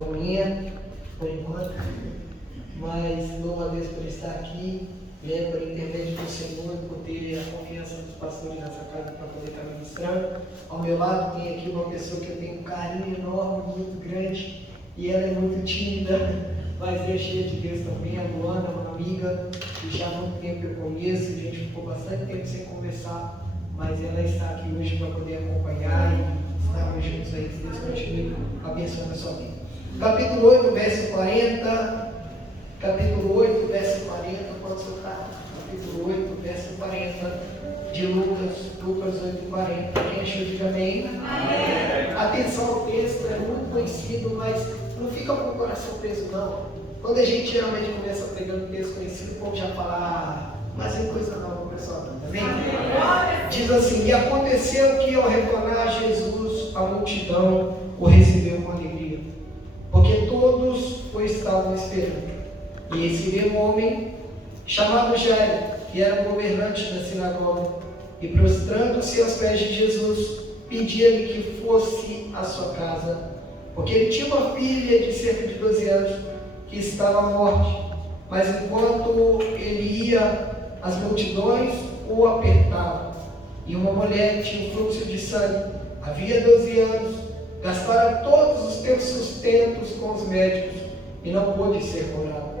Minha, por enquanto, mas louvo a Deus por estar aqui, por intermédio do Senhor, por ter a confiança dos pastores nessa casa para poder estar ministrando. Ao meu lado tem aqui uma pessoa que eu tenho um carinho enorme, muito grande, e ela é muito tímida, mas é cheia de Deus também. A Luana, uma amiga que já há muito tempo eu conheço, a gente ficou bastante tempo sem conversar, mas ela está aqui hoje para poder acompanhar e estarmos juntos aí, que Deus continue abençoando a sua vida. Capítulo 8, verso 40. Capítulo 8, verso 40. Pode soltar. Capítulo 8, verso 40 de Lucas. Lucas 8, 40. Quem achou, diga amém. Amém. Atenção ao texto, é muito conhecido, mas não fica com o coração preso, não. Quando a gente geralmente começa pregando um texto conhecido, o povo já fala, mas é coisa nova, o pessoal tá também. Diz assim: e aconteceu que ao retornar Jesus, a multidão o recebeu com alegria, porque todos o estavam esperando. E eis que veio um homem chamado Jairo, que era governante da sinagoga, e prostrando-se aos pés de Jesus, pedia-lhe que fosse à sua casa, porque ele tinha uma filha de cerca de 12 anos, que estava à morte. Mas enquanto ele ia, as multidões o apertavam. E uma mulher tinha um fluxo de sangue, havia 12 anos, gastara todos os teus sustentos com os médicos e não pôde ser curado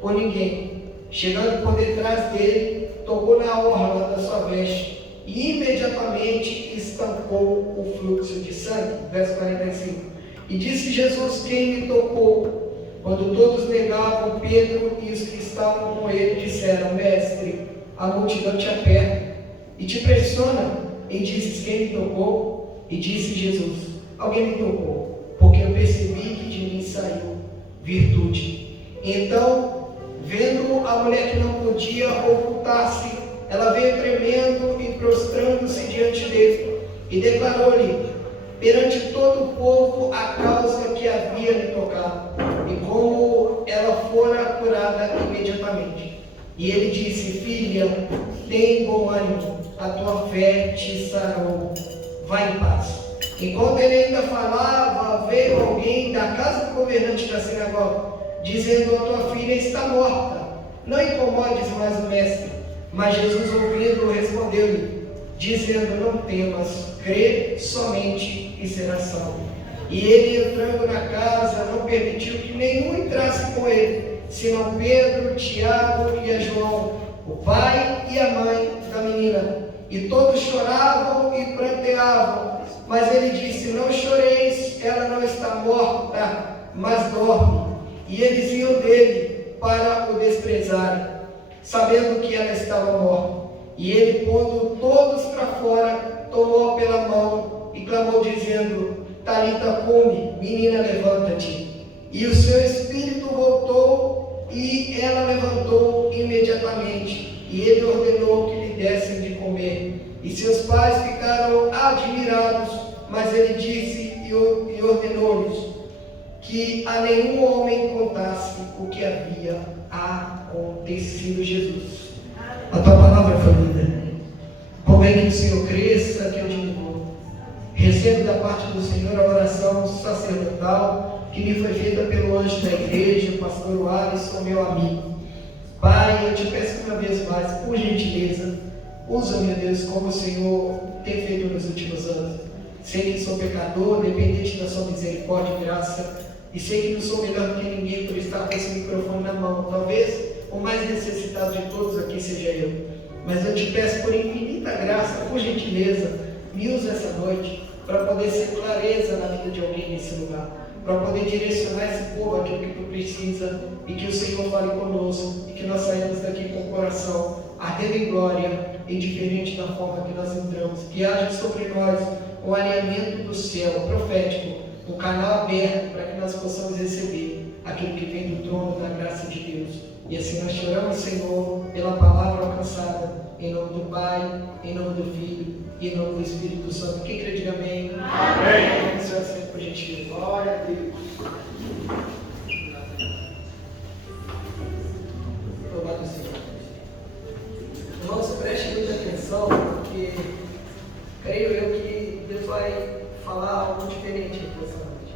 por ninguém. Chegando por detrás dele, tocou na orla da sua veste e imediatamente estancou o fluxo de sangue. Verso 45. E disse Jesus: quem me tocou? Quando todos negavam, Pedro e os que estavam com ele disseram: mestre, a multidão te aperta e te pressiona. E disse: quem me tocou? E disse Jesus: alguém me tocou, porque eu percebi que de mim saiu virtude. Então, vendo a mulher que não podia ocultar-se, ela veio tremendo e prostrando-se diante dele, e declarou-lhe perante todo o povo a causa que havia lhe tocado, e como ela fora curada imediatamente. E ele disse: filha, tem bom ânimo, a tua fé te sarou, vai em paz. Enquanto ele ainda falava, veio alguém da casa do governante da sinagoga, dizendo: a tua filha está morta, não incomodes mais o mestre. Mas Jesus, ouvindo, respondeu-lhe, dizendo: não temas, crê somente e será salvo. E ele, entrando na casa, não permitiu que nenhum entrasse com ele, senão Pedro, Tiago e a João, o pai e a mãe da menina. E todos choravam e pranteavam. Mas ele disse: não choreis, ela não está morta, mas dorme. E eles iam dele para o desprezarem, sabendo que ela estava morta. E ele, pondo todos para fora, tomou pela mão e clamou, dizendo: Talita cumi, menina, levanta-te. E o seu espírito voltou, e ela levantou imediatamente. E ele ordenou que lhe dessem de comer. E seus pais ficaram admirados, mas ele disse e ordenou-lhes que a nenhum homem contasse o que havia acontecido. Jesus, a tua palavra foi lida. Convém que o Senhor cresça, que eu diminua. Recebo da parte do Senhor a oração sacerdotal que me foi feita pelo anjo da igreja, o pastor Alisson, meu amigo. Pai, eu te peço uma vez mais, por gentileza, usa, meu Deus, como o Senhor tem feito nos últimos anos. Sei que sou pecador, dependente da sua misericórdia e graça, e sei que não sou melhor do que ninguém por estar com esse microfone na mão. Talvez o mais necessitado de todos aqui seja eu, mas eu te peço por infinita graça, por gentileza, me usa essa noite para poder ser clareza na vida de alguém nesse lugar, para poder direcionar esse povo aquilo que tu precisa, e que o Senhor fale conosco, e que nós saímos daqui com o coração ardendo em glória, indiferente da forma que nós entramos. Que haja sobre nós o alinhamento do céu profético, um canal aberto para que nós possamos receber aquilo que vem do trono da graça de Deus. E assim nós choramos, Senhor, pela palavra alcançada, em nome do Pai, em nome do Filho e em nome do Espírito Santo. Quem crê, diga amém. Amém. Senhor, sempre por gentileza. Glória a Deus. Louvado seja Deus. Irmãos, preste muita atenção, porque creio eu que Deus vai falar algo diferente aqui essa noite.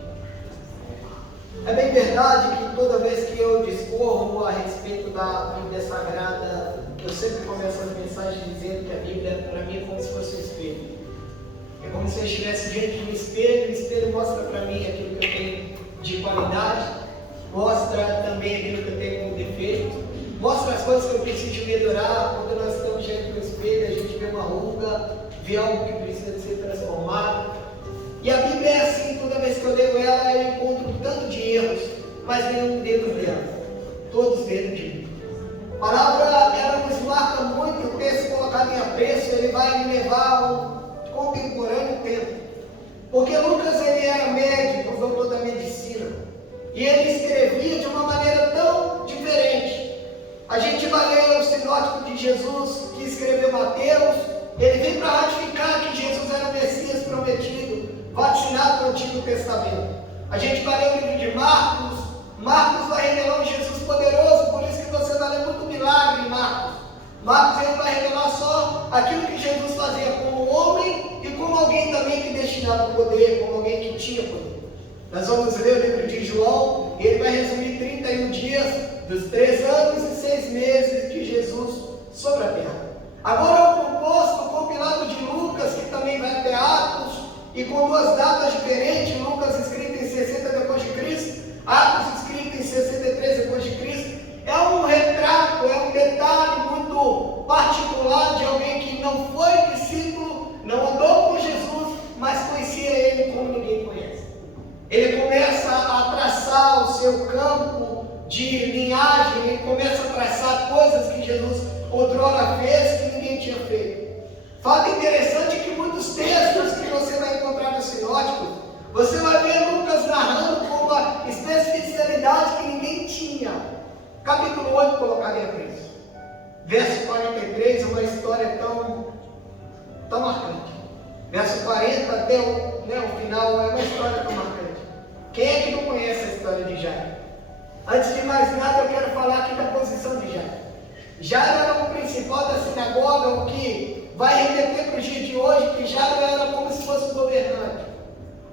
É bem verdade que toda vez que eu discorro a respeito da Bíblia Sagrada, eu sempre começo as mensagens dizendo que a Bíblia, para mim, é como se fosse um espelho. É como se eu estivesse diante de um espelho, o espelho mostra para mim aquilo que eu tenho de qualidade, mostra também aquilo que eu tenho como defeito, mostra as coisas que eu preciso melhorar. Quando nós estamos diante do espelho, a gente vê uma ruga, vê algo que precisa de ser transformado. E a Bíblia é assim, toda vez que eu leio ela, eu encontro um tanto de erros, mas nenhum dentro dela, todos dentro de mim. A palavra, ela nos marca muito, o texto colocado em apreço, ele vai me levar a um contemporâneo tempo. Porque Lucas, ele era médico, doutor da medicina, e ele escrevia de uma maneira tão diferente. A gente vai ler o sinótico de Jesus, que escreveu Mateus, ele vem para ratificar que Jesus era o Messias prometido, vacinado no Antigo Testamento. A gente vai ler o livro de Marcos. Marcos vai revelar um Jesus poderoso, por isso que você vai ler muito milagre em Marcos. Marcos, ele vai revelar só aquilo que Jesus fazia como homem e como alguém também que destinava poder, como alguém que tinha poder. Nós vamos ler o livro de João, e ele vai resumir 31 dias dos 3 anos e 6 meses de Jesus sobre a terra. Agora é o composto, o compilado de Lucas, que também vai até Atos, e com 2 datas diferentes, Lucas escrito em 60 depois de Cristo, Atos escrito em 63 depois de Cristo. É um retrato, é um detalhe muito particular de alguém que não foi discípulo, não andou com Jesus, mas conhecia ele como ninguém conhece. Ele começa a traçar o seu campo de linhagem, ele começa a traçar coisas que Jesus outrora fez que ninguém tinha feito. Fato interessante é que muitos textos que você vai encontrar no sinótico, você vai ver Lucas narrando com uma especificidade que ninguém tinha. Capítulo 8, colocado em apreço. Verso 43, uma história tão marcante. Verso 40 até o final é uma história tão marcante. Quem é que não conhece a história de Jairo? Antes de mais nada, eu quero falar aqui da posição de Jairo. Jairo era o principal da sinagoga, o que vai remeter para o dia de hoje, que Jairo era como se fosse um governante.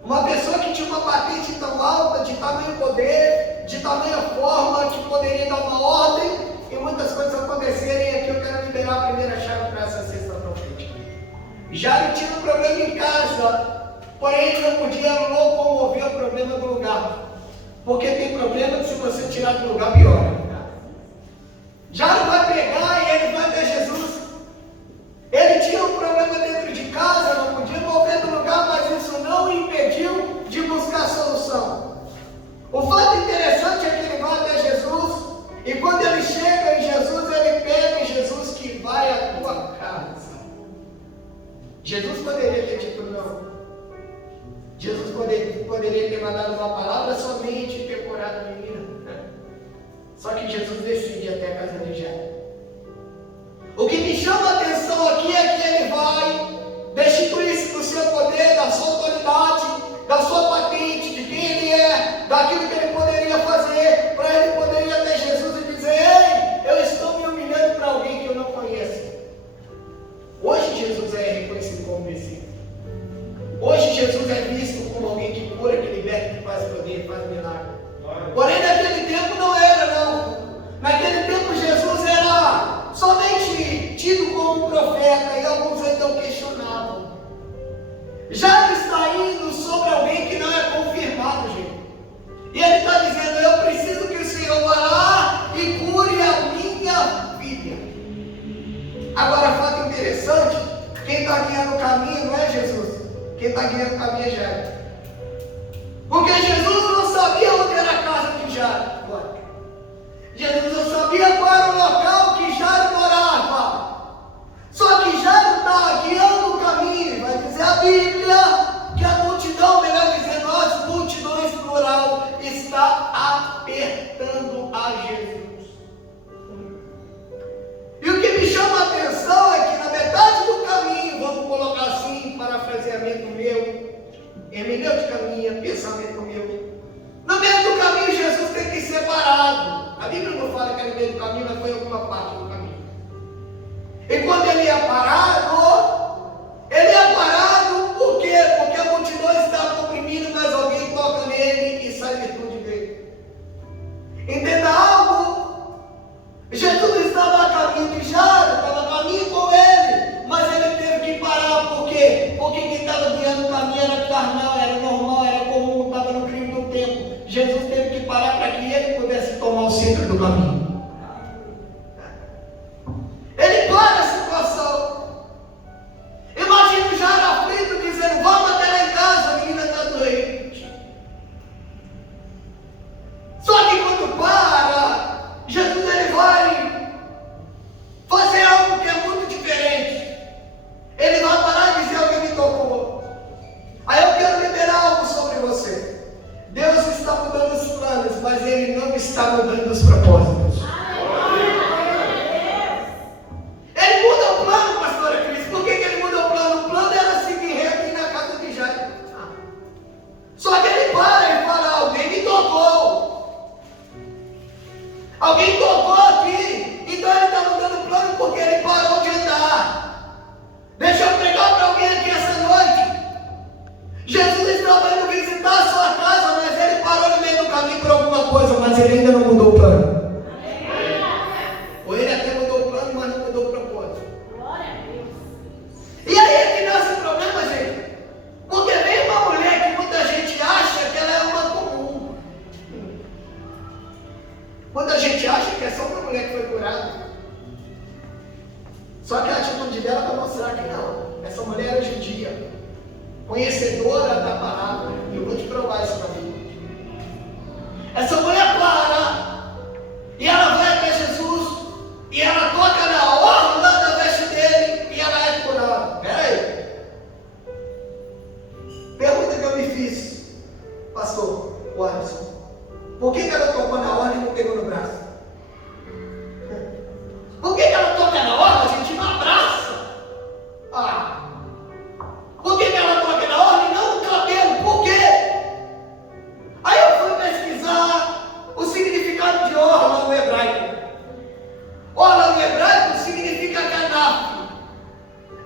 Uma pessoa que tinha uma patente tão alta, de tamanho poder, de tamanha forma, que poderia dar uma ordem e muitas coisas acontecerem. Aqui eu quero liberar a primeira chave para essa sexta profética. Jairo tinha um problema em casa, porém ele não podia locomover o problema do lugar. Porque tem problema que se você tirar do lugar, piora. Jairo vai pegar e ele vai até Jesus. Ele tinha um problema dentro de casa, não podia mover do lugar, mas isso não o impediu de buscar solução. O fato interessante é que ele vai até Jesus, e quando ele chega em Jesus, ele pega em Jesus que vai à tua casa. Jesus poderia ter dito não. Jesus poderia ter mandado uma palavra somente temporária, menina. Só que Jesus decide ir até a casa de Jairo. O que me chama a atenção aqui é que ele vai destituir-se do seu poder, da sua autoridade, da sua patente, de quem ele é, daquilo que ele poderia fazer, para ele poder ir até Jesus e dizer: ei, eu estou me humilhando para alguém que eu não conheço. Hoje Jesus é reconhecido como Messias. Hoje Jesus é visto como alguém que cura, que liberta, que faz poder, faz milagre. Porém naquele tempo não era, não. Naquele tempo Jesus era somente tido como um profeta, e alguns então questionavam. Já está indo sobre alguém que não é confirmado, gente. E ele está dizendo: eu preciso que o Senhor vá lá e cure a minha filha. Agora, fato interessante, quem está guiando o caminho não é Jesus. Quem está guiando o caminho é Jairo. Porque Jesus não sabia onde era a casa de Jairo. Jesus não sabia qual era o local que Jairo morava. Só que Jairo está guiando o caminho. Vai dizer a Bíblia que a multidão, melhor dizendo, as multidões plural, está apertando a Jesus. E o que me chama a atenção é que na metade do caminho, vamos colocar assim, parafraseamento meu, hermenêutica minha, pensamento meu, no meio do caminho Jesus tem que ser parado. A Bíblia não fala que era no meio do caminho, mas foi em alguma parte do caminho. E quando ele ia parado por quê? Porque a multidão está comprimindo, mas alguém toca nele e sai virtude dele. Entenda algo? Jesus estava a caminho de Jairo, estava a caminho com ele, mas ele teve que parar. Por quê? Porque quem estava guiando o caminho era carnal, era normal, era comum, estava no crime do tempo. Jesus teve que parar para que ele pudesse tomar o centro do caminho. Ele para a situação. Imagina o Jairo aflito dizendo: vamos até lá em casa, a menina está doente. Só que quando para, Jesus ele vai fazer algo que é muito diferente. Ele vai parar e dizer: alguém me tocou. Aí eu quero liberar algo sobre você. Deus está mudando os planos, mas Ele não está mudando os propósitos. Ele muda o plano, pastora Cris. Por que ele muda o plano? O plano era seguir reto e ir na casa de Jairo. Só que ele para e fala: alguém me tocou. Alguém tocou aqui. Então ele está mudando o plano porque ele parou de andar. Deixa eu pregar para alguém aqui essa noite. Jesus estava indo visitar a sua casa, mas ele parou no meio do caminho por alguma coisa, mas ele ainda não mudou o plano. Ou ele até mudou o plano, mas não mudou o propósito. E aí é que nasce o problema, gente. Porque vem uma mulher que muita gente acha que ela é uma comum. Muita gente acha que é só uma mulher que foi curada. Só que a atitude dela vai mostrar que não. Essa mulher era judia, conhecedora da palavra. E eu vou te provar isso para mim. Essa mulher para e ela vai até Jesus e ela toca na orla da veste dele e ela é curada. Peraí. Pergunta que eu me fiz, pastor Anderson: por que ela tocou na orla e não pegou no braço? Por que ela toca na orla, a gente não abraça? Por que ela toca na orla e não no cabelo? Por quê? Aí eu fui pesquisar o significado de orla no hebraico. Orla no hebraico significa canaf.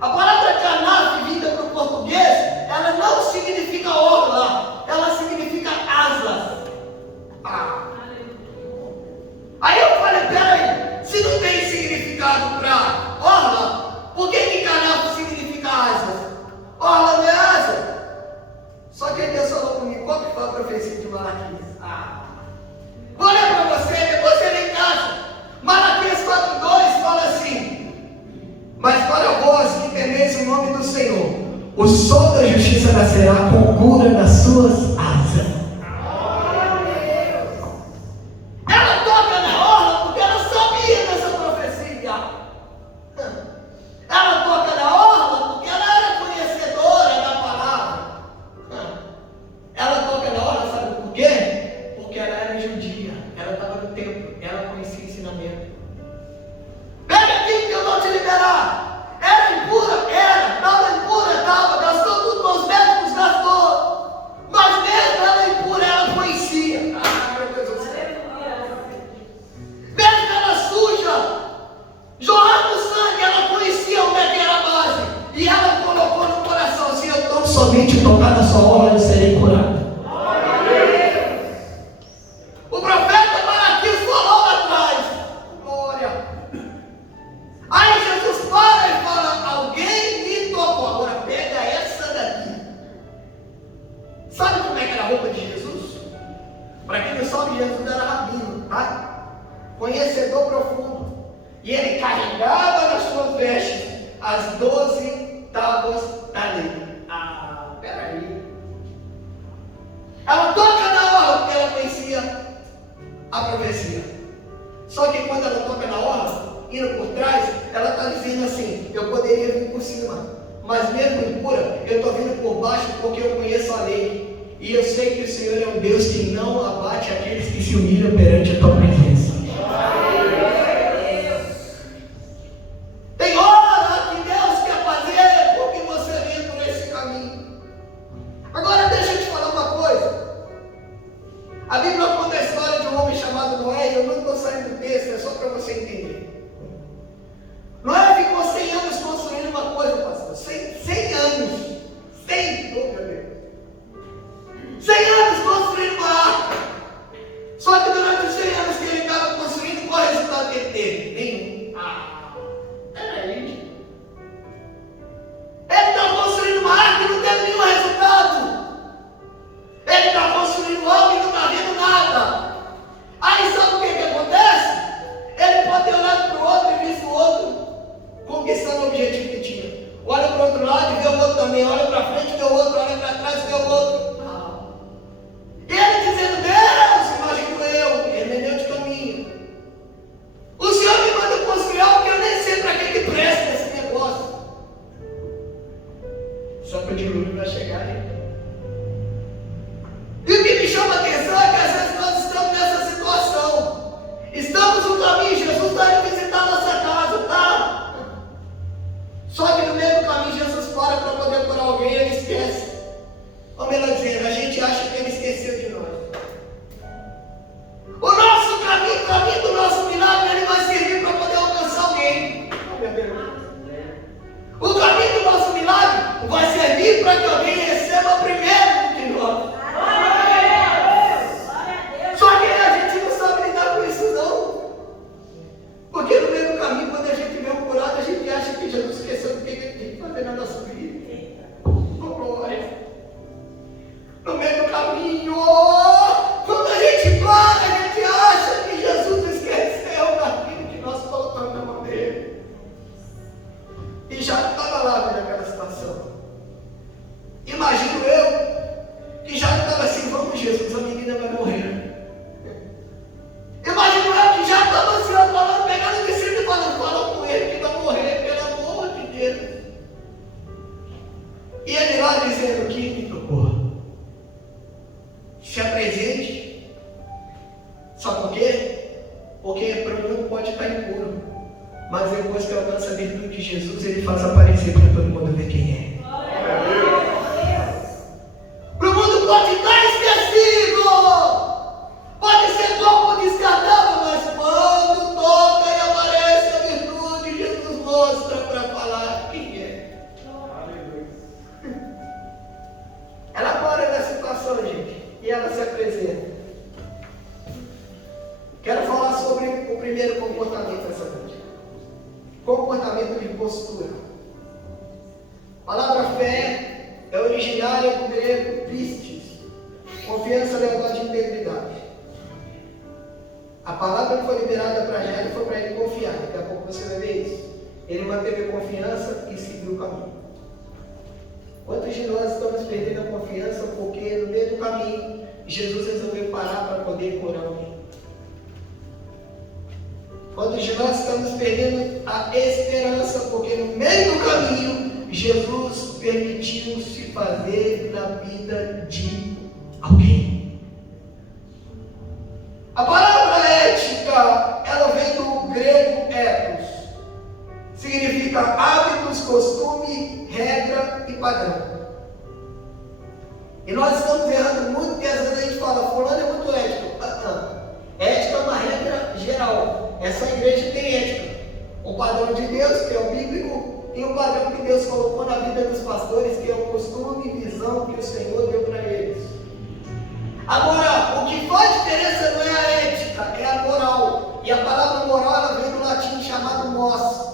A palavra canaf, vinda para o português, ela não significa orla, ela significa asas. Aí eu falei: peraí, se não tem significado para orla, por que canaf significa asas? Orla não é asa. Só que Deus falou comigo: qual que foi a profecia de Malaquias? Vou ler para você, depois você lê em casa. Malaquias 4:2 fala assim: mas para vós que temeis o nome do Senhor, o sol da justiça nascerá com cura nas suas asas. Ela toca na orla porque ela sabia dessa profecia. Ela toca na orla porque ela era conhecedora da palavra. Ela toca na orla, sabe por quê? Porque ela era judia, ela estava no templo, ela conhecia ensinamento. Pega aqui que eu vou te liberar. Era impura? Era. Estava impura? Estava. Gastou tudo com os médicos? Gastou. Mas mesmo ela impura, ela conhecia. Meu Deus do céu. Mesmo ela suja, jorrando sangue, ela conhecia onde é que era a base. E ela colocou no coração assim: eu tão somente tocar na sua orla, eu serei curado. O profeta Malaquias falou lá atrás. Glória. Aí Jesus para e fala: alguém me tocou. Agora pega essa daqui. Sabe como é que era a roupa de Jesus? Para quem não sabe, Jesus era rabino, tá? Conhecedor profundo. E ele carregava nas suas vestes as 12 tábuas da lei. Peraí. Ela toca na orla porque ela conhecia a profecia. Só que quando ela toca na orla, indo por trás, ela está dizendo assim: eu poderia vir por cima, mas mesmo impura, eu estou vindo por baixo porque eu conheço a lei. E eu sei que o Senhor é um Deus que não abate aqueles que se humilham perante a tua presença. Tem hora que Deus quer fazer com que você venha por esse caminho. Agora deixa eu te falar uma coisa. A Bíblia conta a história de um homem chamado Noé, e eu não estou saindo do texto, é só para você entender. Noé ficou 100 anos construindo uma coisa, pastor. 100 anos. 100, oh meu Deus. 100 anos construindo uma arca. Só que durante os 100 anos Sabe por quê? Porque para o mundo pode estar impuro, mas depois que alcança a virtude de Jesus, ele faz aparecer para todo mundo ver quem é. Para o mundo pode estar esquecido, pode ser pouco descartável, mas quando toca e aparece a virtude, Jesus mostra para falar quem é. Ela mora na situação, gente, e ela se apresenta. Quero falar sobre o primeiro comportamento dessa noite. Comportamento de postura. A palavra fé é originária do grego pistis, confiança, lealdade e integridade. A palavra que foi liberada para Jairo foi para ele confiar. Daqui a pouco você vai ver isso. Ele manteve a confiança e seguiu o caminho. Quantos de nós estamos perdendo a confiança porque no meio do caminho Jesus resolveu parar para poder curar alguém? Quantos de nós estamos perdendo a esperança porque no meio do caminho Jesus permitiu se fazer na vida de alguém? A palavra ética, ela vem do grego ethos. Significa hábitos, costume, regra e padrão. E nós estamos errando muito, porque às vezes a gente fala, fulano é muito ético. Ética é uma regra geral. Essa igreja tem ética. O padrão de Deus, que é o bíblico, e o padrão que Deus colocou na vida dos pastores, que é o costume e visão que o Senhor deu para eles. Agora, o que faz diferença não é a ética, é a moral. E a palavra moral, ela vem do latim chamado mos.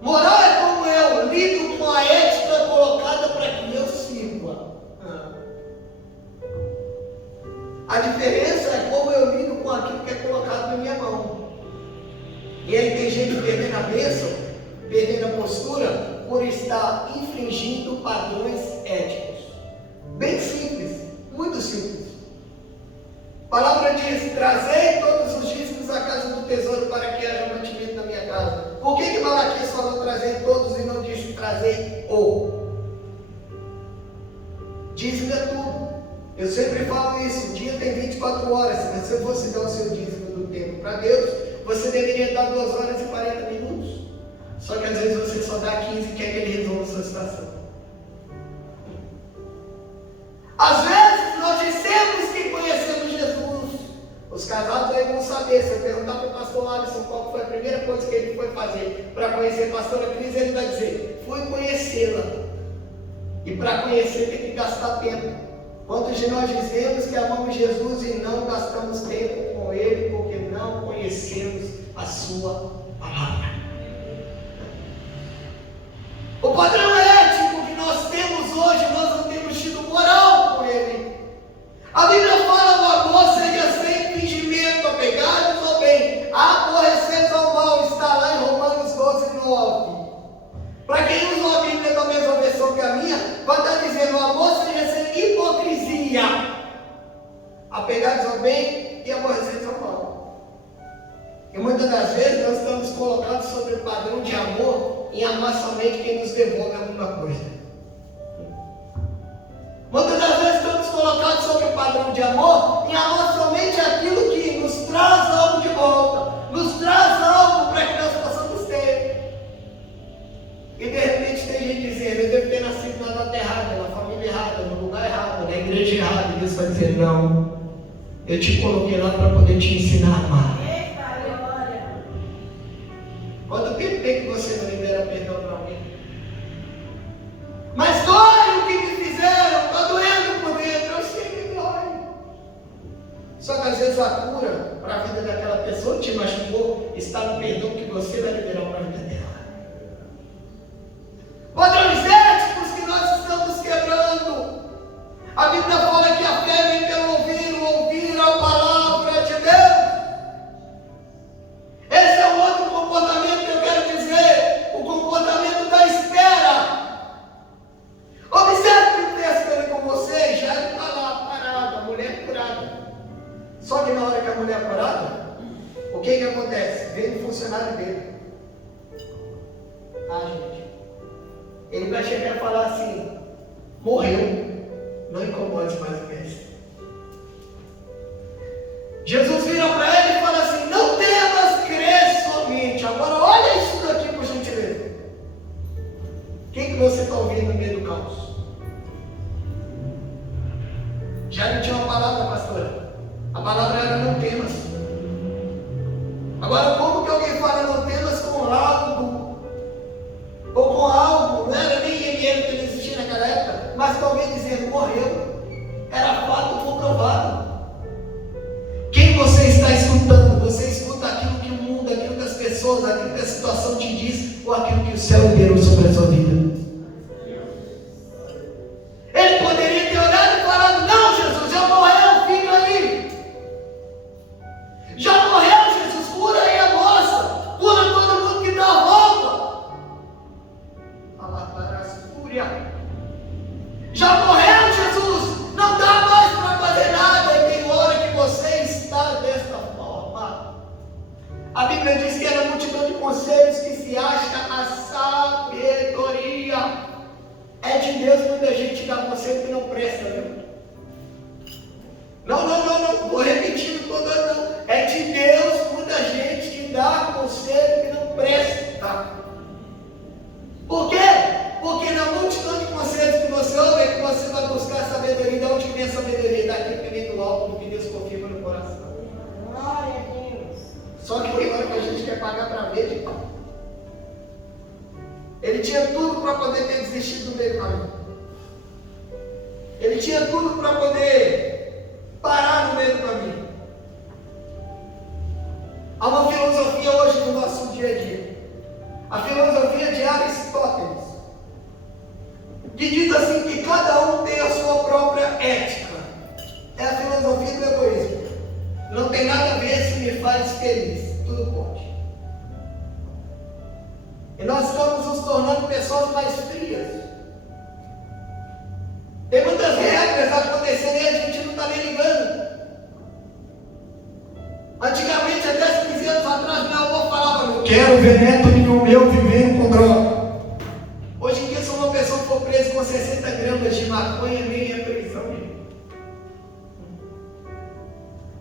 Moral é como eu lido com a ética colocada para que eu sirva. A diferença é como eu lido com aquilo que é colocado na minha mão. E aí tem gente perdendo a bênção, perdendo a postura, por estar infringindo padrões éticos. Bem simples, muito simples. A palavra diz, trazei todos os dízimos à casa do tesouro para que haja mantimento na minha casa. Por que Malaquias falou trazei todos e não disse trazei o? Dízimo é tudo. Eu sempre falo isso, o dia tem 24 horas. Se você fosse dar o seu dízimo do tempo para Deus, você deveria dar 2 horas e 40 minutos. Só que às vezes você só dá 15 e quer que ele resolva a sua situação. Às vezes nós dissemos que conhecemos Jesus. Os casados aí vão saber. Se eu perguntar para o pastor Alisson qual foi a primeira coisa que ele foi fazer para conhecer a pastora Cris, ele vai dizer, fui conhecê-la. E para conhecer tem que gastar tempo. Quantos de nós dizemos que amamos Jesus e não gastamos tempo com Ele porque não conhecemos a Sua palavra? O padrão ético que nós temos hoje, nós não temos tido moral com Ele. A Bíblia fala do amor seja sem fingimento, apegados ao bem, aborrecendo ao mal, está lá em Romanos 12:9. Para quem usa a Bíblia da mesma versão que a minha, vai estar dizendo: o amor seja sem hipocrisia, apegados ao bem e aborrecendo ao mal. E muitas das vezes nós estamos colocados sobre o padrão de amor em amar somente quem nos devolve alguma coisa. Muitas das vezes estamos colocados sobre o padrão de amor em amar somente aquilo que nos traz algo de volta, nos traz algo para que nós possamos ter. E de repente tem gente dizendo: eu devo ter nascido na data errada, na família errada, no lugar errado, na igreja errada. E Deus vai dizer: não, eu te coloquei lá para poder te ensinar a amar. Quanto tempo tem que você não libera perdão para alguém? Mas dói o que me fizeram, está doendo por dentro, eu sei que dói. Só que às vezes a cura para a vida daquela pessoa que te machucou está no perdão que você vai liberar para a vida dela. Padrões éticos que nós estamos quebrando. A Bíblia fala que a fé vem pelo ouvir a palavra de Deus. Esse é um outro comportamento que eu quero dizer, o comportamento da espera. Observe que o texto ali com você, já está lá parado, a mulher curada. Só que na hora que a mulher é curada, o que acontece? Vem o funcionário dele. Gente, ele vai chegar e falar assim: morreu, não incomode mais o mestre. Jesus viu A palavra era não temas. Agora, como que alguém fala não temas com algo? Ou com algo, não era nem dinheiro que não existia naquela época, mas com alguém dizendo morreu. Era fato comprovado. Quem você está escutando? Você escuta aquilo que o mundo, aquilo que as pessoas, aquilo que a situação te diz, ou aquilo que o céu liberou sobre a sua vida? Ele poderia ter olhado e falado: não, Jesus, já morreu, fica aí. Já morreu, Jesus, cura aí a moça, cura todo mundo que dá a volta. Fúria. Já morreu, Jesus, não dá mais para fazer nada. E tem hora que você está desta forma. A Bíblia diz que era multidão de conselhos que se acha a sabedoria. É de Deus muita gente dá conselho que não presta, viu? Não, vou repetindo toda não. É de Deus muita gente que dá conselho que não presta. Por quê? Porque na multidão de conselhos que você ouve é que você vai buscar sabedoria. De onde vem a sabedoria? Daquilo que vem do alto, do que Deus confirma no coração. Glória a Deus. Só que tem hora que a gente quer pagar para ver, gente. Ele tinha tudo para poder ter desistido do meio do caminho. Ele tinha tudo para poder parar no meio do caminho. Há uma filosofia hoje no nosso dia a dia. A filosofia de Aristóteles, que diz assim que cada um tem a sua própria ética. É a filosofia do egoísmo. Não tem nada a ver se me faz feliz. Tudo pode. E nós estamos nos tornando pessoas mais frias. Tem muitas regras acontecendo e a gente não está nem ligando. Antigamente, até 15 anos atrás, minha avó falava: não quero ver neto nenhum meu vivendo com droga. Hoje em dia, se uma pessoa for presa com 60 gramas de maconha, nem é prisão.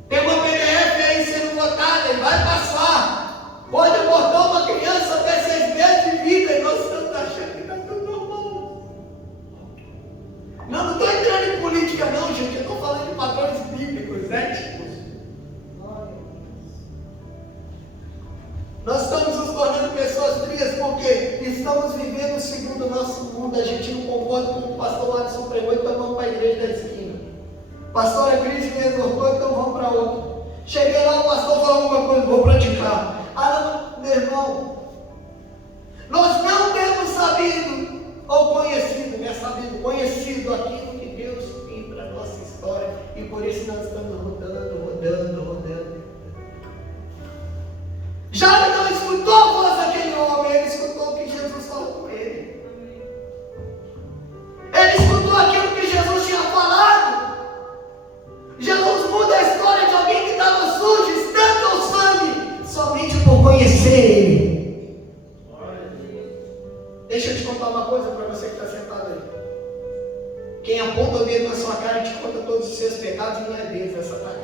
Tem uma PDF aí sendo votada, ele vai passar. Pode abortar uma criança até 6 meses de vida e nós estamos achando que está tudo normal. Não estou entrando em política não, gente. Eu estou falando de padrões bíblicos, éticos. Nós estamos nos tornando pessoas frias porque estamos vivendo segundo o nosso mundo. A gente não concorda com o pastor Alisson pregou, então vamos para a igreja da esquina. Pastora Cris me exortou, então vamos para outra. Cheguei lá, o pastor falou alguma coisa, vou praticar. Ah, não, meu irmão, nós não temos sabido, ou conhecido, não é sabido, conhecido aquilo que Deus tem para a nossa história, e por isso nós estamos rodando. Já não escutou a voz daquele homem, ele escutou o que Jesus falou com ele. Ele escutou aquilo que Jesus tinha falado. Jesus muda a história de alguém que estava sujo, estando ao sangue, somente por conhecer Ele. Deixa eu te contar uma coisa para você que está sentado aí. Quem aponta o dedo na sua cara e te conta todos os seus pecados não é Deus, é Satanás.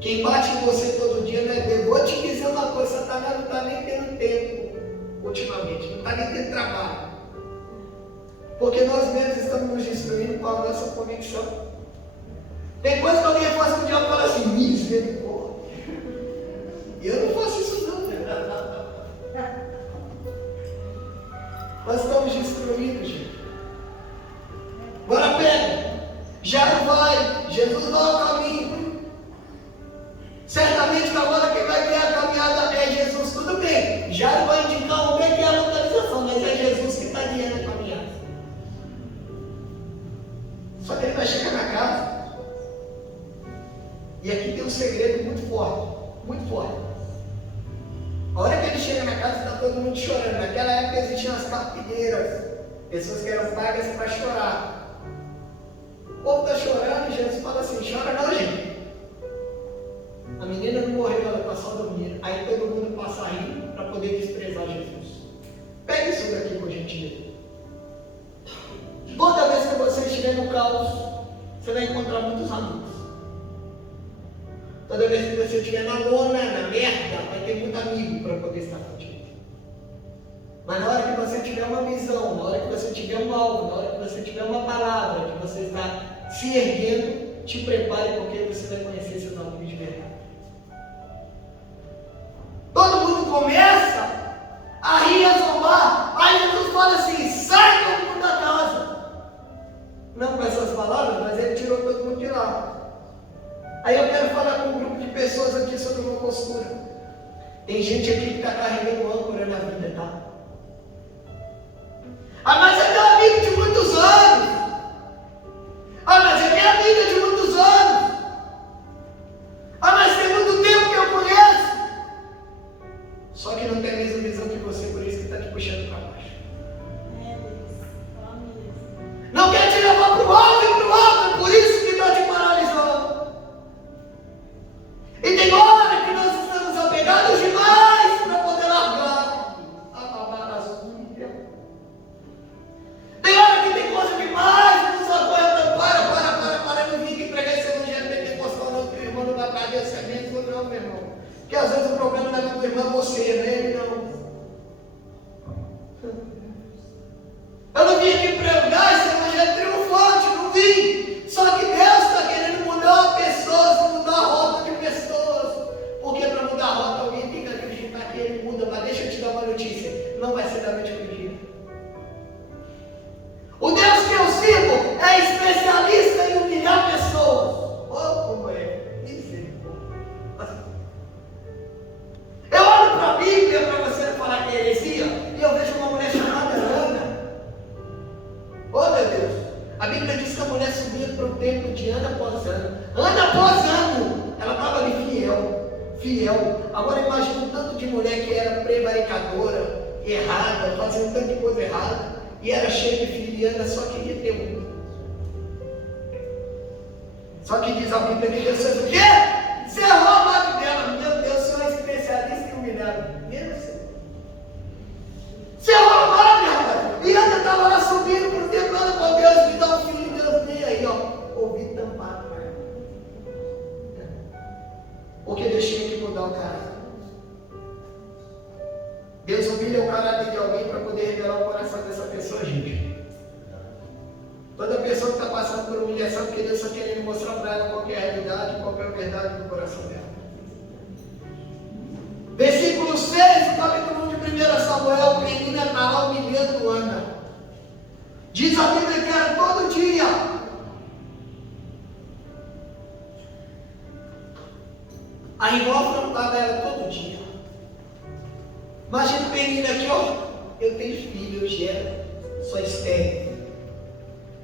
Quem bate em você todo dia não é Deus. Vou te dizer uma coisa: Satanás não está nem tendo tempo ultimamente, não está nem tendo trabalho. Porque nós mesmos estamos nos destruindo com a nossa convicção. Tem coisa que alguém faz com o diabo e fala assim: misericórdia. E eu não faço isso não. Nós estamos destruindo, gente. Agora pega. Já vai. Jesus vai ao caminho. Certamente que agora quem vai criar a caminhada é Jesus. Tudo bem. Já vai indicar onde é que é a localização, mas é Jesus que está guiando a caminhada. Só que ele vai chegar na casa. E aqui tem um segredo muito forte. Muito forte. A hora que ele chega na casa, está todo mundo chorando. Naquela época existiam as carpideiras. Pessoas que eram pagas para chorar. O povo está chorando e Jesus fala assim: chora não, gente. A menina não morreu, ela está só dormindo. Aí todo mundo passa a rir para poder desprezar Jesus. Pega isso daqui, por gentileza. Toda vez que você estiver no caos, você vai encontrar muitos amigos. Toda vez que você estiver na lona, na merda, vai ter muito amigo para poder estar contigo. Mas na hora que você tiver uma visão, na hora que você tiver um alvo, na hora que você tiver uma palavra, que você está se erguendo, te prepare, porque você vai conhecer seus amigos de verdade. Todo mundo começa a rir, a zombar. Aí Jesus fala assim: sai todo mundo da casa. Não com essas palavras, mas ele tirou todo mundo de lá. Aí eu quero falar com um grupo de pessoas aqui sobre uma postura. Tem gente aqui que está carregando âncora na vida, tá? Ah, mas é meu amigo de muitos anos. Ah, mas é minha amiga de muitos anos. Ah, mas tem muito tempo que eu conheço. Só que não tem a mesma visão que você, por isso que está te puxando para baixo. Não quer te levar para o alto e para o alto, por isso que está te paralisando. E tem hora que nós estamos apegados demais para poder largar. Tem hora que tem coisa demais, nos aguenta, para, não vim aqui pregar esse evangelho pentecostal, não, que o irmão não vai pagar esse amém, não, meu irmão. Porque às vezes o problema não é do irmão, é você, não é ele, não. Eu não vim aqui pregar esse evangelho triunfante, não vim. Só que Deus está querendo mudar pessoas, mudar a rota de pessoas. Porque para mudar a rota, alguém tem que acreditar que ele muda. Mas deixa eu te dar uma notícia: não vai ser da noite para o dia. O Deus que eu sirvo é especialista em humilhar pessoas. Oh, como é? Misericórdia. Eu olho para a Bíblia para você não falar que é heresia, e eu vejo uma mulher chamada Ana. Oh, meu Deus. A Bíblia diz que a mulher subia para o templo de ano após ano. Ano após ano. Ela estava ali fiel. Agora imagina o tanto de mulher que era prevaricadora, errada, fazia um tanto de coisa errada. E era cheia de filho, e Ana só queria ter um. Só que diz a Bíblia que Deus fez o quê? Cerrou a mão dela. Meu Deus, o Senhor é especialista em humilhar. Meu Deus. Cerrou a mão, rapaz. E Ana estava lá subindo para o templo, Ana com Deus, me dá um filho, Deus me aí, ó. Ouvido tampado. Porque Deus tinha que mudar o caráter. Deus humilha o caráter de alguém para poder revelar o coração dessa pessoa, gente. Toda pessoa que está passando por humilhação, porque Deus está querendo mostrar para ela qual é a realidade, qual é a verdade do coração dela. Versículo 6, do capítulo 1 de 1 Samuel, menina está lá humilhando Ana. Diz a Bíblia que era todo dia. A rival afrontava ela todo dia. Imagina o menino aqui, ó. Eu tenho filho, eu gero, sou estéril.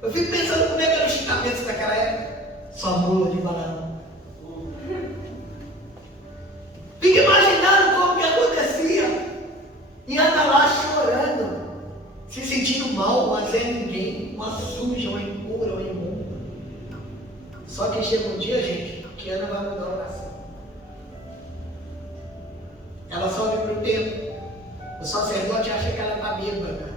Eu fico pensando como é que eram os xingamentos daquela época. Sua mula de balão. Fico imaginando como que acontecia. E Ana lá chorando, se sentindo mal, mas é ninguém, uma suja, uma impura, uma imunda. Só que chega um dia, gente, que Ana vai mudar a oração. Ela sobe para o templo. O sacerdote acha que ela está bêbada.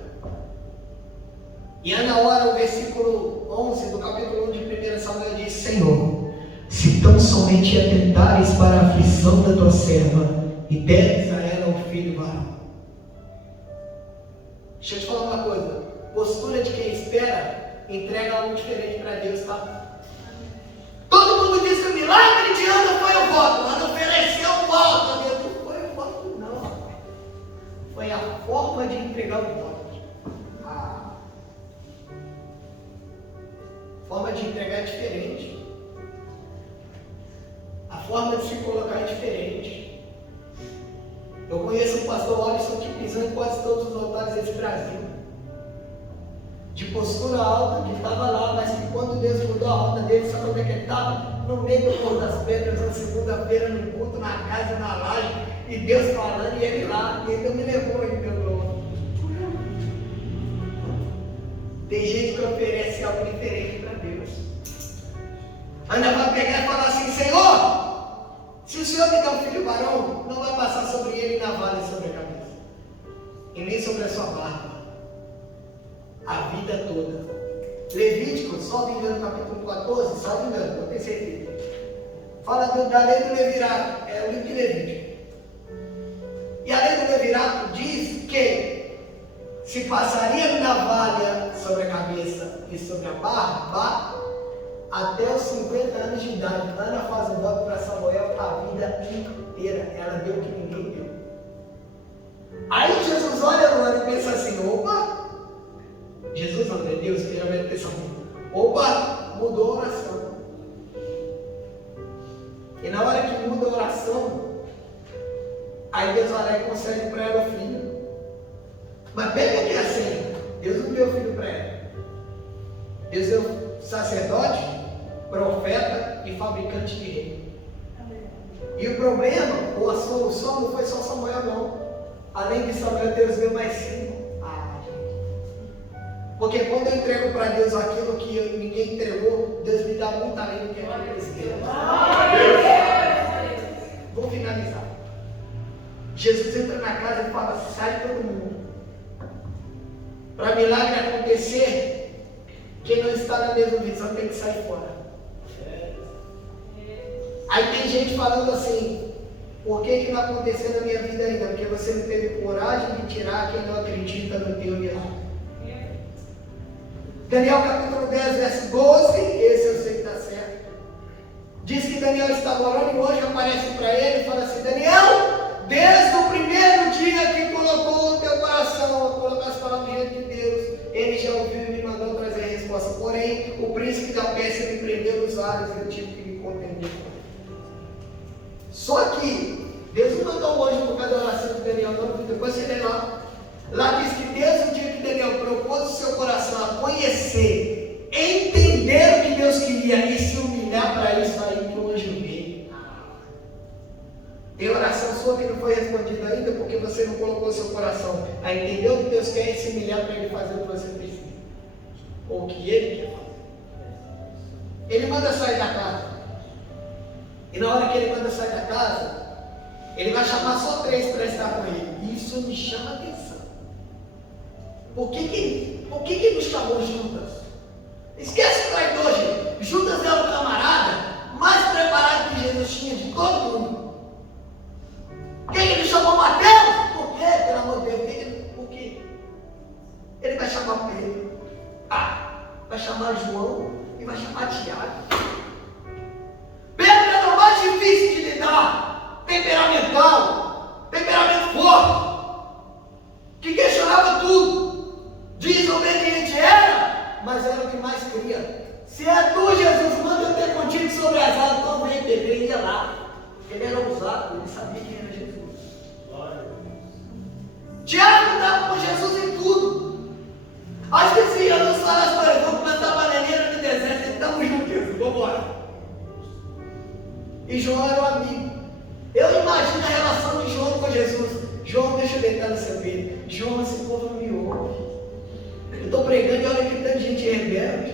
E Ana ora, o versículo 11 do capítulo 1 de 1 Samuel diz: Senhor, se tão somente atentares para a aflição da tua serva e deres a ela um filho varão. Deixa eu te falar uma coisa: postura de quem espera entrega algo diferente para Deus, tá? Todo mundo diz que o milagre de Ana foi o voto. Ana ofereceu o voto a Deus. Não foi o voto, não. Foi a forma de entregar o voto. A forma de entregar é diferente. A forma de se colocar é diferente. Eu conheço o pastor Alisson que pisou em quase todos os altares desse Brasil. De postura alta, que estava lá, mas que quando Deus mudou a rota dele, sabe onde é que ele estava? No meio do Morro das Pedras, na segunda-feira, no culto, na casa, na laje, e Deus falando, e ele lá, e ele me levou em meu nome. Tem gente que oferece algo diferente para Deus. Ana vai pegar e falar assim: Senhor, se o Senhor me der um filho varão, não vai passar sobre ele navalha sobre a cabeça, e nem sobre a sua barba, a vida toda. Levítico, só me engano, capítulo 14, salve engano, não tenho certeza. Fala da lei do Levirato, é o livro de Levítico. E a lei do Levirato diz que se passaria navalha sobre a cabeça e sobre a barba, até os 50 anos de idade. Ana faz um voto para Samuel a vida inteira. Ela deu o que ninguém deu. Aí Jesus olha Ana e pensa assim, opa, Jesus não é Deus, geralmente pensa assim, opa, mudou a oração. E na hora que muda a oração, aí Deus vai lá e concede para ela o filho. Mas pega aqui assim, Deus não deu filho para ela. Deus deu sacerdote, profeta e fabricante de rei. E o problema, ou a solução, não foi só Samuel não. Além de Samuel, Deus deu mais 5. Porque quando eu entrego para Deus aquilo que ninguém entregou, Deus me dá muito além do que aquilo que Deus deu. Vou finalizar. Jesus entra na casa e fala, sai todo mundo. Para milagre acontecer, quem não está na mesma visão tem que sair fora. Aí tem gente falando assim, por que não aconteceu na minha vida ainda? Porque você não teve coragem de tirar quem não acredita no teu milagre. Daniel capítulo 10, verso 12, esse eu sei que está certo. Diz que Daniel estava orando e o anjo aparece para ele e fala assim, Daniel, desde o primeiro dia que colocou o teu coração a colocar as palavras diante de Deus, ele já ouviu e me mandou trazer a resposta. Porém, o príncipe da Pérsia me prendeu nos ares e eu tive que me contender. Só que Deus não mandou o anjo por causa da oração de Daniel, não. Depois você lê lá. Lá diz que desde o dia que Daniel propôs o seu coração a conhecer, entender o que Deus queria e se humilhar para isso, aí que o anjo veio. Tem oração sua que não foi respondida ainda porque você não colocou o seu coração a entender o que Deus quer e se humilhar para Ele fazer o que você precisa. Ou o que Ele quer fazer. Ele manda sair da casa. E na hora que Ele manda sair da casa, Ele vai chamar só 3 para estar com Ele. Isso me chama a atenção. Por que ele nos chamou Judas? Esquece o traidor, gente. Judas era o camarada mais preparado que Jesus tinha de todo mundo. Quem ele chamou Mateus? Por quê? Pelo amor de Deus. Por quê? Ele vai chamar Pedro. Vai chamar João e vai chamar Tiago. Pedro era o mais difícil de lidar. Temperamento forte. Que questionava tudo. Desobediente era, mas era o que mais queria. Se é tu, Jesus, manda eu ter contigo sobre as águas, então vem, Pedro. Ele ia lá. Ele era ousado, ele sabia quem era Jesus. Tiago estava com Jesus em tudo. Acho que se Jesus falasse para ele, vamos plantar bananeira no deserto, ele estamos juntos, Jesus, vamos embora. E João era um amigo. Eu imagino a relação de João com Jesus. João, deixa eu deitar no seu peito. João, esse povo não me ouve. Eu estou pregando e olha que tanta gente rebelde.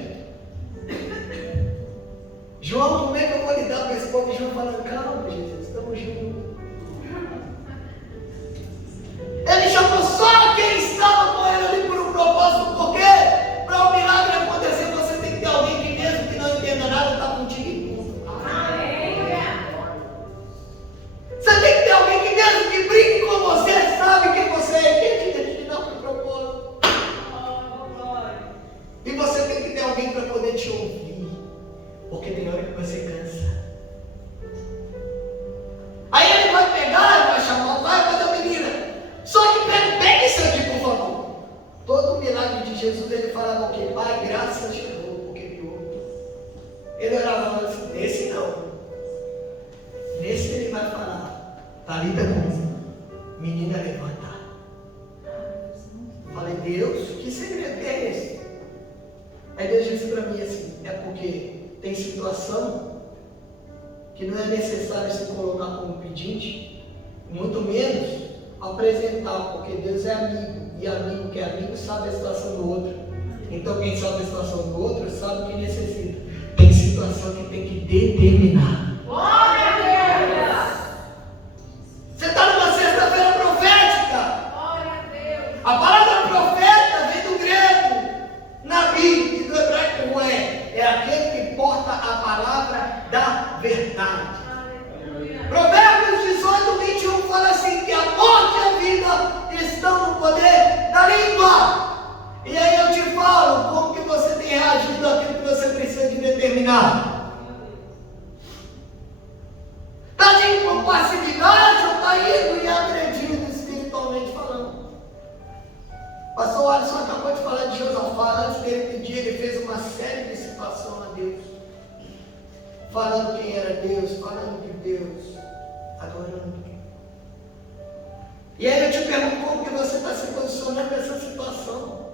João, como é que eu vou lidar com esse povo? E João falando, calma, Jesus, estamos juntos. Ele chamou só quem estava com ele ali por um propósito, porque para o milagre acontecer, você tem que ter alguém que mesmo que não entenda nada, está contigo em tudo. Você tem que ter alguém que mesmo que brinque com você, sabe quem você é, quem te dá para o propósito. E você tem que ter alguém para poder te ouvir, porque tem hora que você cansa. Aí ele vai pegar, vai chamar, vai fazer a menina. Só que pega isso aqui, por favor. Todo o milagre de Jesus, ele falava o quê? Pai, graças te dou, porque me ouve. Ele orava assim, nesse não. Nesse ele vai falar, Talita cumi, menina levanta. Falei, Deus, que segredo é esse? Aí Deus disse para mim assim, é porque tem situação que não é necessário se colocar como pedinte, muito menos apresentar, porque Deus é amigo, e amigo que é amigo sabe a situação do outro. Então quem sabe a situação do outro sabe o que necessita. Tem situação que tem que determinar. Glória a Deus! Você está numa sexta-feira profética. Glória a Deus! A palavra profeta vem do grego, nabi, e do hebraico rué. É aquele que porta a palavra da verdade. Provérbios 18:21 fala assim, que a morte e a vida estão no poder da língua. E aí eu te falo, como que você tem reagido àquilo que você precisa de determinar. terminar? Está com passividade ou está indo e agredindo espiritualmente falando? Pastor Alisson acabou de falar de Josafá. Antes dele pedir, ele fez uma série de citações a Deus, falando quem era Deus, falando de Deus, adorando. E aí eu te pergunto como que você está se posicionando nessa situação.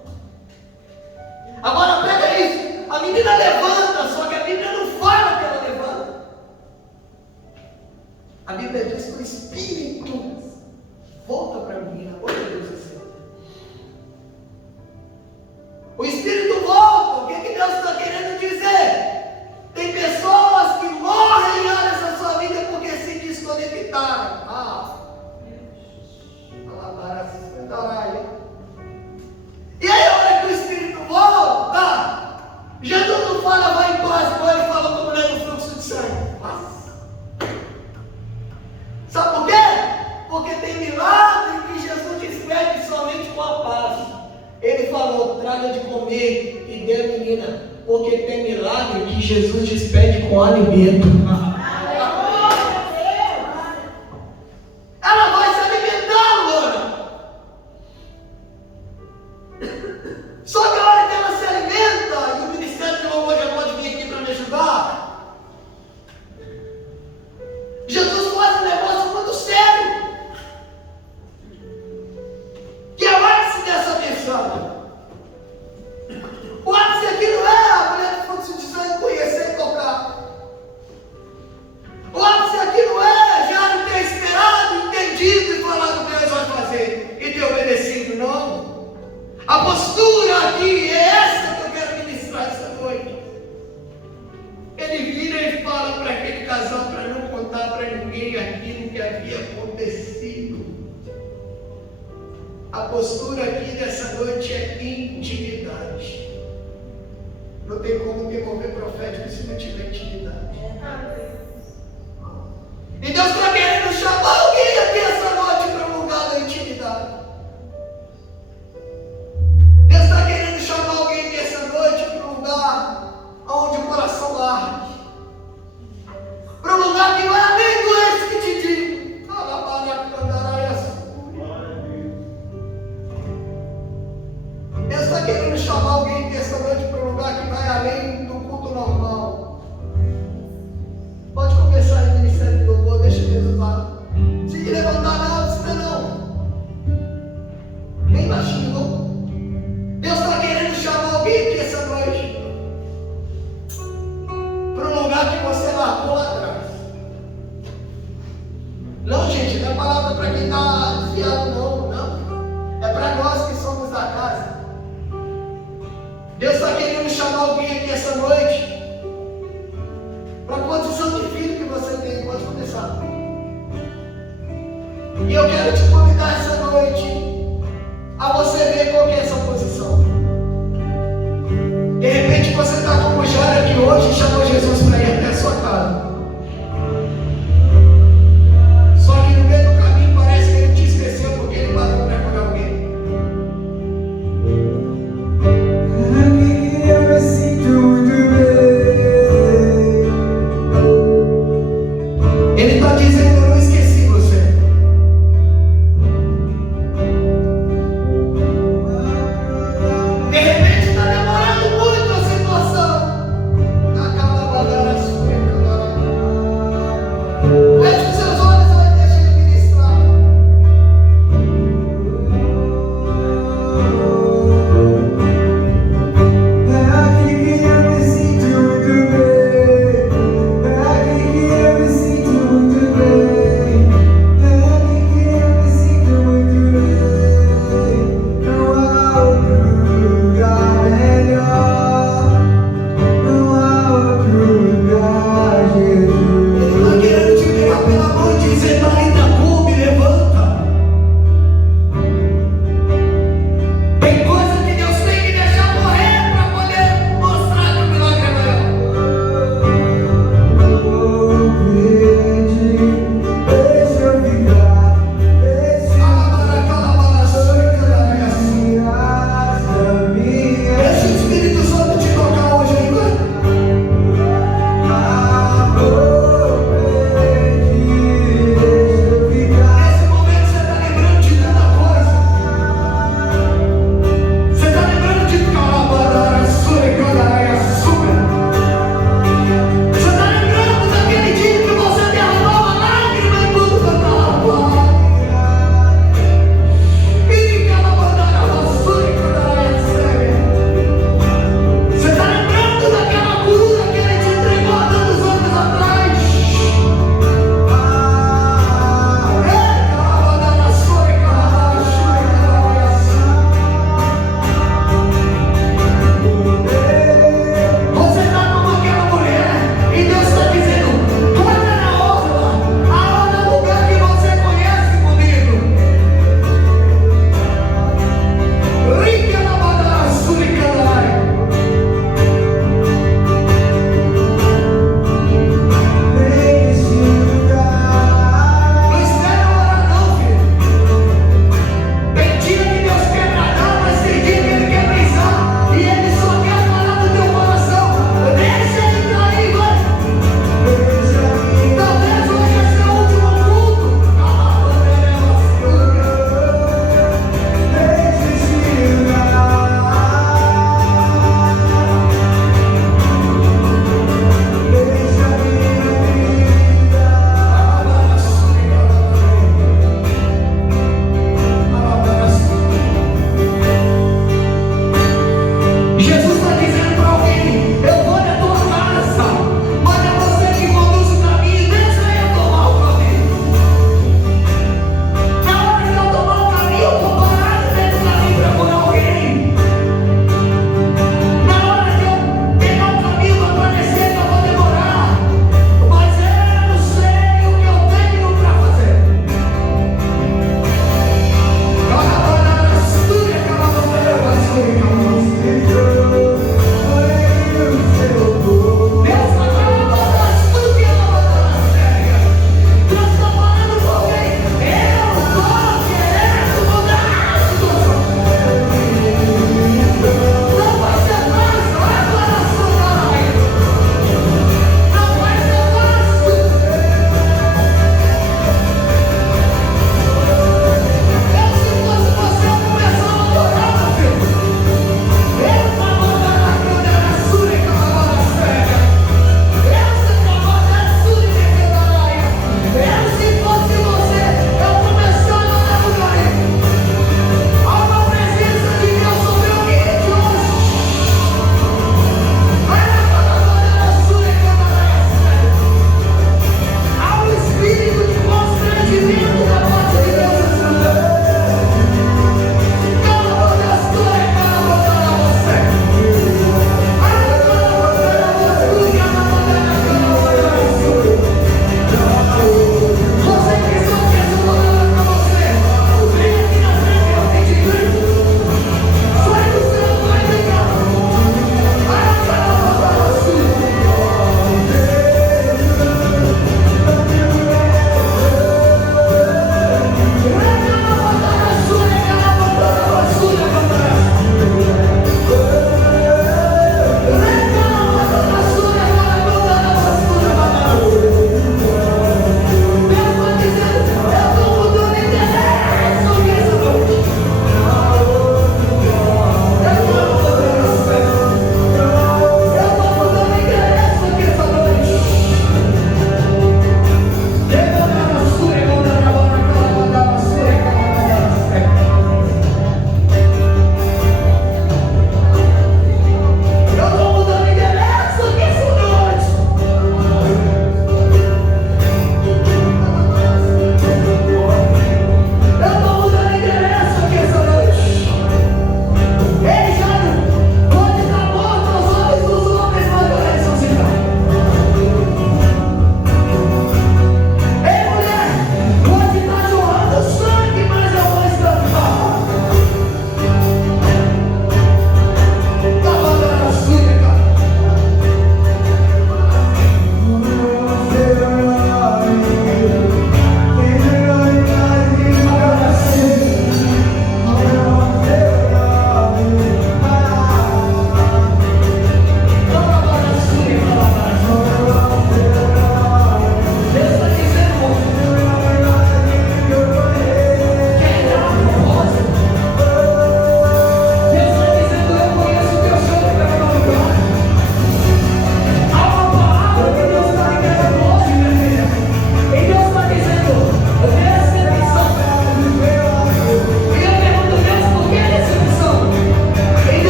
Agora pega isso, a menina levanta, só que a Bíblia não fala que ela levanta. A Bíblia diz que o Espírito volta para a menina. Olha Deus do céu. O Espírito volta. O que Deus está querendo dizer? Tem pessoas que morrem em áreas da sua vida porque se desconectaram. E aí a hora que o Espírito volta, Jesus não fala vai em paz, igual ele falou com a mulher do fluxo de sangue. Sabe por quê? Porque tem milagre que Jesus despede somente com a paz. Ele falou, traga de comer e dê a menina, porque tem milagre que Jesus despede com alimento. Ela vai se alimentar agora. Só que a hora que ela se alimenta, e o Ministério de Louvor já pode vir aqui para me ajudar, Jesus faz um negócio muito sério, que é o ápice dessa mensagem. O ápice aqui não é a mulher do fluxo de sangue conhecer e tocar. O ápice aqui não é já não ter esperado, entendido e falado o que Deus vai fazer e ter obedecido, não. A postura aqui é essa que eu quero ministrar essa noite. Ele vira e fala para aquele casal para não contar para ninguém aquilo que havia acontecido. A postura aqui dessa noite é intimidade. Não tem como ter mover profético se não tiver intimidade. E Deus está querendo chamar alguém aqui essa noite para um lugar da intimidade. Deus está querendo chamar alguém aqui essa noite para um lugar onde o coração arde. Para um lugar que não é nem doente que te digo. Deus está querendo chamar alguém aqui essa noite para um lugar que vai além do culto normal. Pode começar no Ministério de Louvor, deixa Deus usar. Se levantar não, precisa não. Nem baixinho. Deus está querendo chamar alguém aqui essa noite para um lugar que você largou lá atrás. Não, gente, não é palavra para quem está desviado, não. É para nós que somos da casa. Deus está querendo chamar alguém aqui essa noite para a condição de filho que você tem. Pode começar. E eu quero te convidar essa noite a você ver qual que é essa posição. De repente você está como Jairo aqui hoje e chamou Jesus para ir até a sua casa. Só que no meio do caminho parece que ele te esqueceu porque ele parou para curar alguém. Ele está dizendo